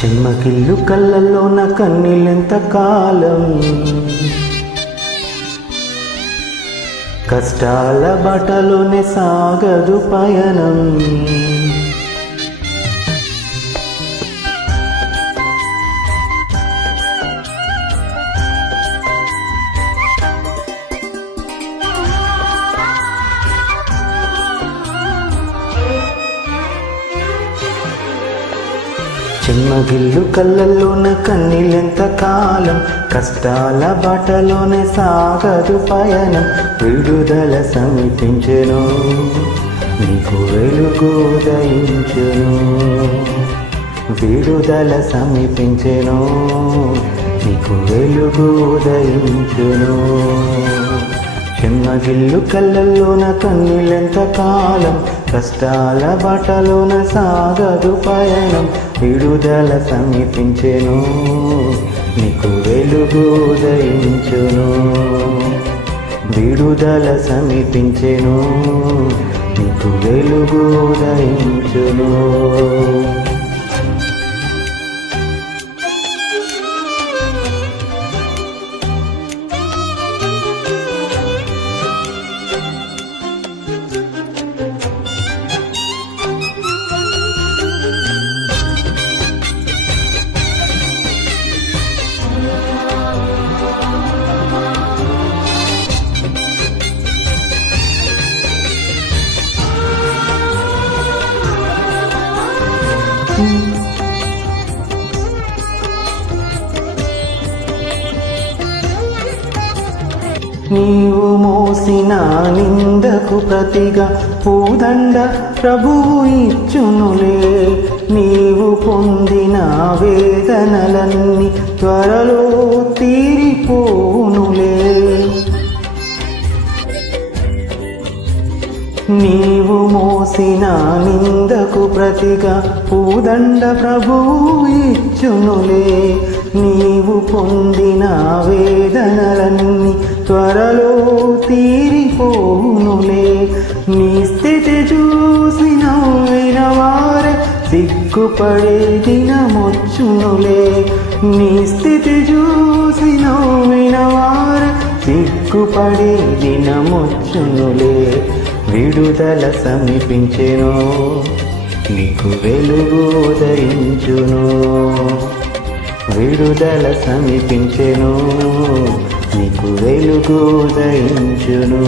చెమ్మకిల్లు కళ్ళల్లోన కన్నీళ్ళెంత కాలం, కష్టాల బాటలోనే సాగదు పయనం. చెమ్మగిల్లు కళ్ళల్లోన కన్నీళ్ళెంత కాలం, కష్టాల బాటలోనే సాగదు పయనం. విడుదల సమీపించెను, నీకు వెలుగు ఉదయించెను. విడుదల సమీపించెను, నీకు వెలుగు ఉదయించెను. చెమ్మగిల్లు కళ్ళల్లోన కన్నీళ్ళెంత కాలం, కష్టాల బాటలోన సాగదు పయనం. విడుదల సమీపించెను, నీకు వెలుగు ఉదయించును. విడుదల సమీపించెను, నీకు వెలుగు ఉదయించును. నీవు మోసిన నిందకు ప్రతిగా పూదండ ప్రభువు ఇచ్చునులే. నీవు పొందిన వేదనలన్నీ త్వరలో తీరిపోనులే. నీవు మోసిన నిందకు ప్రతిగా పూదండ ప్రభువు ఇచ్చునులే. నీవు పొందిన వేదనలన్నీ త్వరలో తీరిపోనులే. నీ స్థితి చూసి నవ్విన వారే సిగ్గుపడే దినమొచ్చునులే. నీ స్థితి చూసి నవ్విన వారే సిగ్గుపడే దినమొచ్చునులే. విడుదల సమీపించెను, నీకు వెలుగు ఉదయించును. విడుదల సమీపించెను, నీకు వెలుగు ఉదయించును.